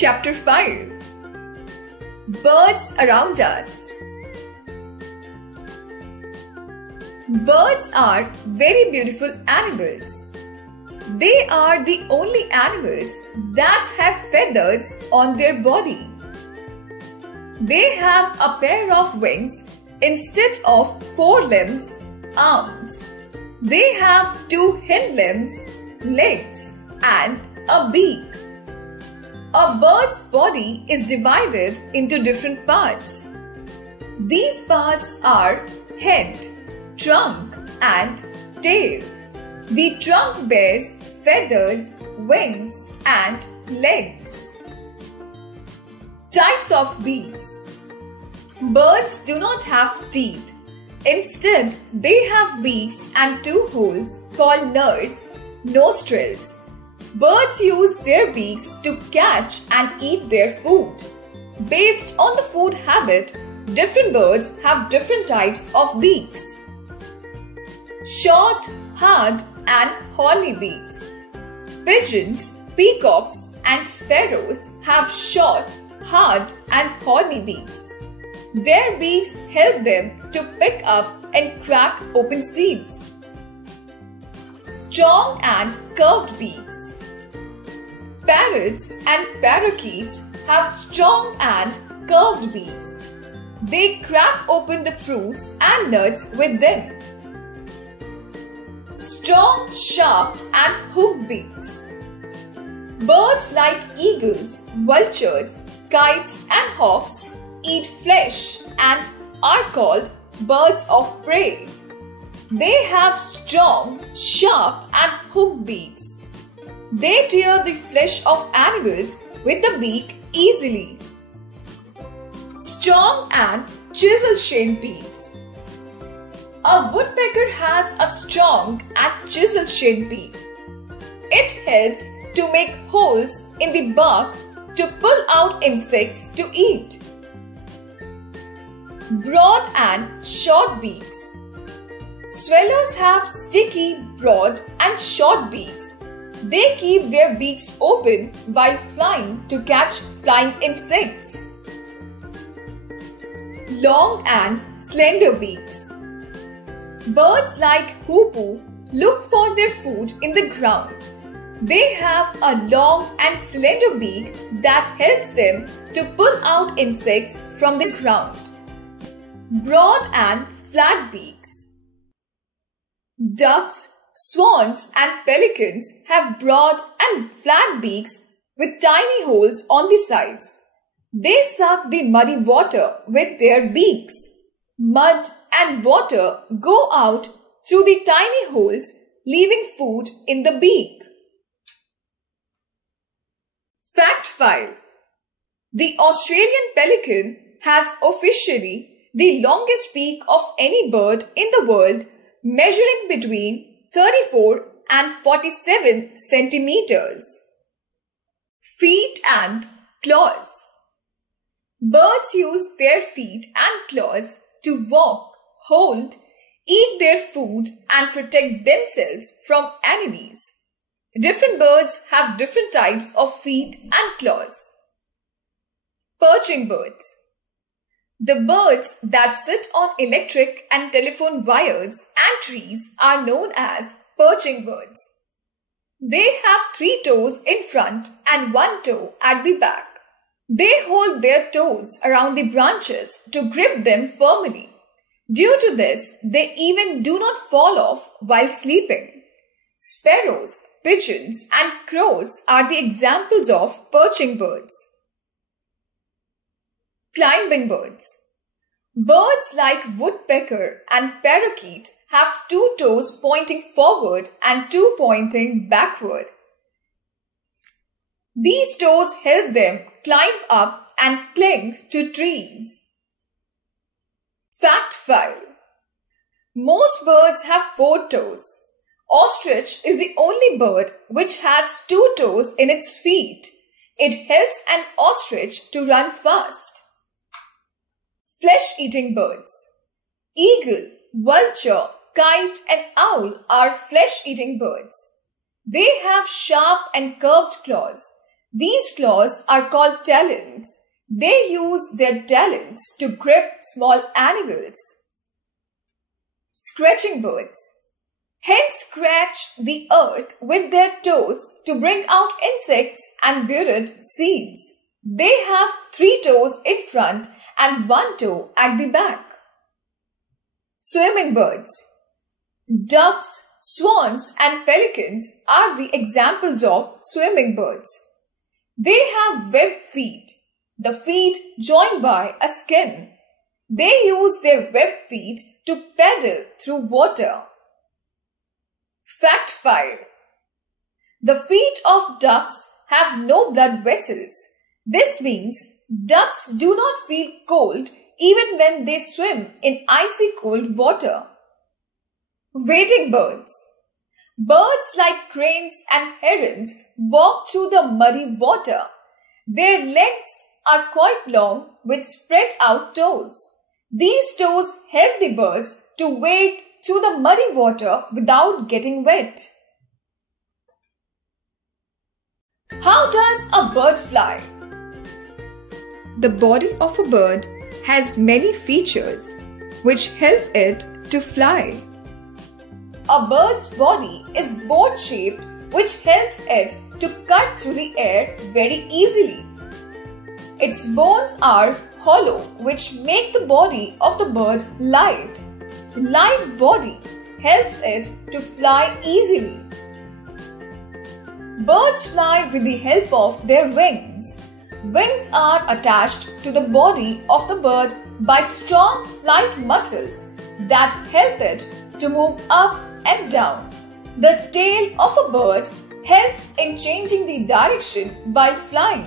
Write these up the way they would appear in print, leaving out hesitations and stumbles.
Chapter 5. Birds around us. Birds are very beautiful animals. They are the only animals that have feathers on their body. They have a pair of wings instead of 4 limbs, arms. They have 2 hind limbs, legs, and a beak. A bird's body is divided into different parts. These parts are head, trunk, and tail. The trunk bears feathers, wings, and legs. Types of beaks. Birds do not have teeth. Instead, they have beaks and 2 holes called nostrils. Birds use their beaks to catch and eat their food. Based on the food habit, different birds have different types of beaks. Short, hard, and horny beaks. Pigeons, peacocks, and sparrows have short, hard, and horny beaks. Their beaks help them to pick up and crack open seeds. Strong and curved beaks. Parrots and parakeets have strong and curved beaks. They crack open the fruits and nuts with them. Strong, sharp, and hooked beaks. Birds like eagles, vultures, kites, and hawks eat flesh and are called birds of prey. They have strong, sharp, and hooked beaks. They tear the flesh of animals with the beak easily. Strong and chisel-shaped beaks. A woodpecker has a strong and chisel-shaped beak. It helps to make holes in the bark to pull out insects to eat. Broad and short beaks. Swallows have sticky, broad, and short beaks. They keep their beaks open while flying to catch flying insects. Long and slender beaks. Birds like hoopoe look for their food in the ground. They have a long and slender beak that helps them to pull out insects from the ground. Broad and flat beaks. Ducks, swans, and pelicans have broad and flat beaks with tiny holes on the sides. They suck the muddy water with their beaks. Mud and water go out through the tiny holes, leaving food in the beak. Fact file. The Australian pelican has officially the longest beak of any bird in the world, measuring between 34 and 47 centimeters. Feet and claws. Birds use their feet and claws to walk, hold, eat their food, and protect themselves from enemies. Different birds have different types of feet and claws. Perching birds. The birds that sit on electric and telephone wires and trees are known as perching birds. They have 3 toes in front and 1 toe at the back. They hold their toes around the branches to grip them firmly. Due to this, they even do not fall off while sleeping. Sparrows, pigeons, and crows are the examples of perching birds. Climbing birds. Birds like woodpecker and parakeet have 2 toes pointing forward and 2 pointing backward. These toes help them climb up and cling to trees. Fact file. Most birds have 4 toes. Ostrich is the only bird which has 2 toes in its feet. It helps an ostrich to run fast. Flesh-eating birds. Eagle, vulture, kite, and owl are flesh-eating birds. They have sharp and curved claws. These claws are called talons. They use their talons to grip small animals. Scratching birds. Hens scratch the earth with their toes to bring out insects and buried seeds. They have 3 toes in front and 1 toe at the back. Swimming birds. Ducks, swans and pelicans are the examples of swimming birds. They have webbed feet, the feet joined by a skin. They use their webbed feet to paddle through water. Fact file. The feet of ducks have no blood vessels. This means ducks do not feel cold even when they swim in icy cold water. Wading birds. Birds like cranes and herons walk through the muddy water. Their legs are quite long with spread out toes. These toes help the birds to wade through the muddy water without getting wet. How does a bird fly? The body of a bird has many features which help it to fly. A bird's body is boat-shaped, which helps it to cut through the air very easily. Its bones are hollow, which make the body of the bird light. The light body helps it to fly easily. Birds fly with the help of their wings. Wings are attached to the body of the bird by strong flight muscles that help it to move up and down. The tail of a bird helps in changing the direction while flying.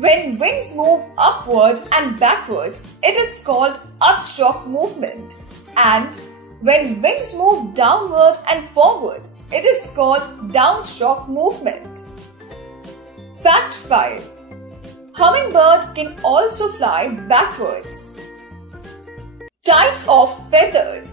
When wings move upward and backward, it is called upstroke movement. And when wings move downward and forward, it is called downstroke movement. Fact file. Hummingbird can also fly backwards. Types of feathers.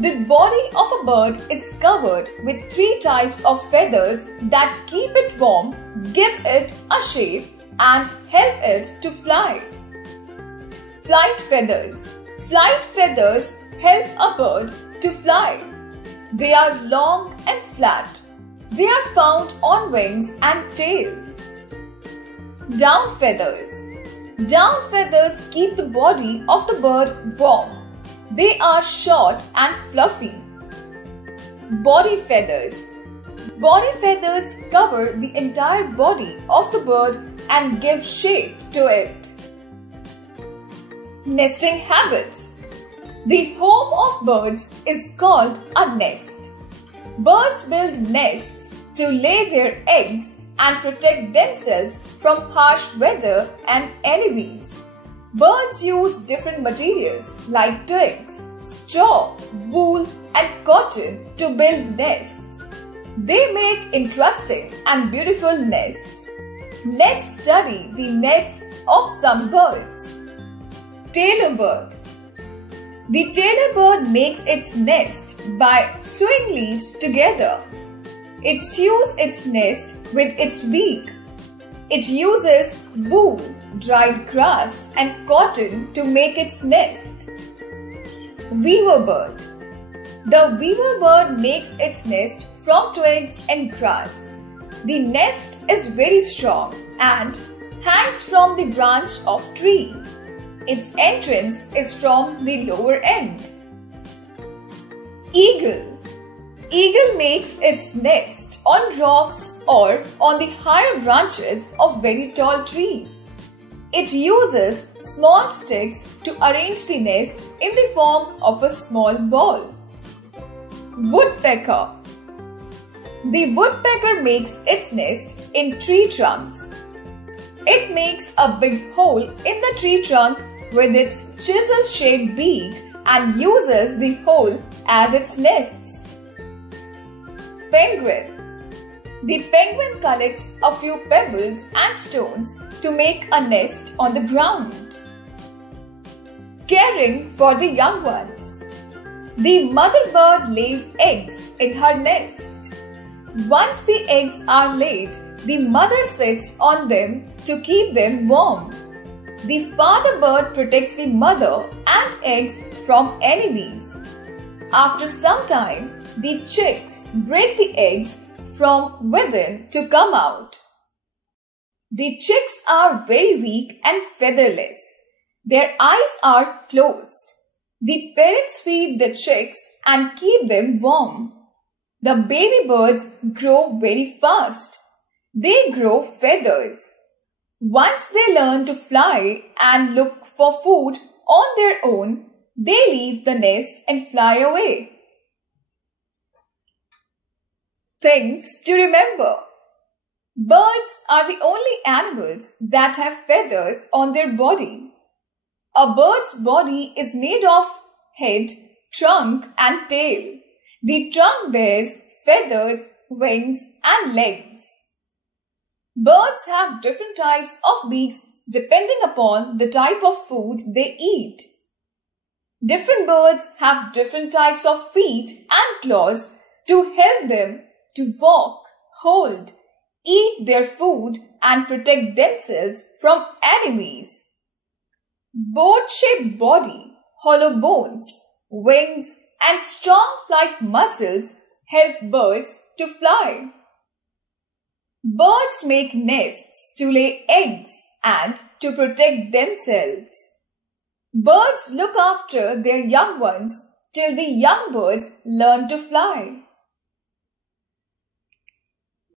The body of a bird is covered with 3 types of feathers that keep it warm, give it a shape, and help it to fly. Flight feathers. Flight feathers help a bird to fly. They are long and flat. They are found on wings and tail. Down feathers. Down feathers keep the body of the bird warm. They are short and fluffy. Body feathers. Body feathers cover the entire body of the bird and give shape to it. Nesting habits. The home of birds is called a nest. Birds build nests to lay their eggs and protect themselves from harsh weather and enemies. Birds use different materials like twigs, straw, wool, and cotton to build nests. They make interesting and beautiful nests. Let's study the nests of some birds. Tailor bird. The tailor bird makes its nest by sewing leaves together. It sews its nest with its beak. It uses wool, dried grass, and cotton to make its nest. Weaver bird. The weaver bird makes its nest from twigs and grass. The nest is very strong and hangs from the branch of tree. Its entrance is from the lower end. Eagle. Eagle makes its nest on rocks or on the higher branches of very tall trees. It uses small sticks to arrange the nest in the form of a small ball. Woodpecker. The woodpecker makes its nest in tree trunks. It makes a big hole in the tree trunk with its chisel-shaped beak and uses the hole as its nest. Penguin. The penguin collects a few pebbles and stones to make a nest on the ground. Caring for the young ones. The mother bird lays eggs in her nest. Once the eggs are laid, the mother sits on them to keep them warm. The father bird protects the mother and eggs from enemies. After some time, the chicks break the eggs from within to come out. The chicks are very weak and featherless. Their eyes are closed. The parents feed the chicks and keep them warm. The baby birds grow very fast. They grow feathers. Once they learn to fly and look for food on their own, they leave the nest and fly away. Things to remember. Birds are the only animals that have feathers on their body. A bird's body is made of head, trunk and tail. The trunk bears feathers, wings and legs. Birds have different types of beaks depending upon the type of food they eat. Different birds have different types of feet and claws to help them to walk, hold, eat their food and protect themselves from enemies. Boat-shaped body, hollow bones, wings and strong flight muscles help birds to fly. Birds make nests to lay eggs and to protect themselves. Birds look after their young ones till the young birds learn to fly.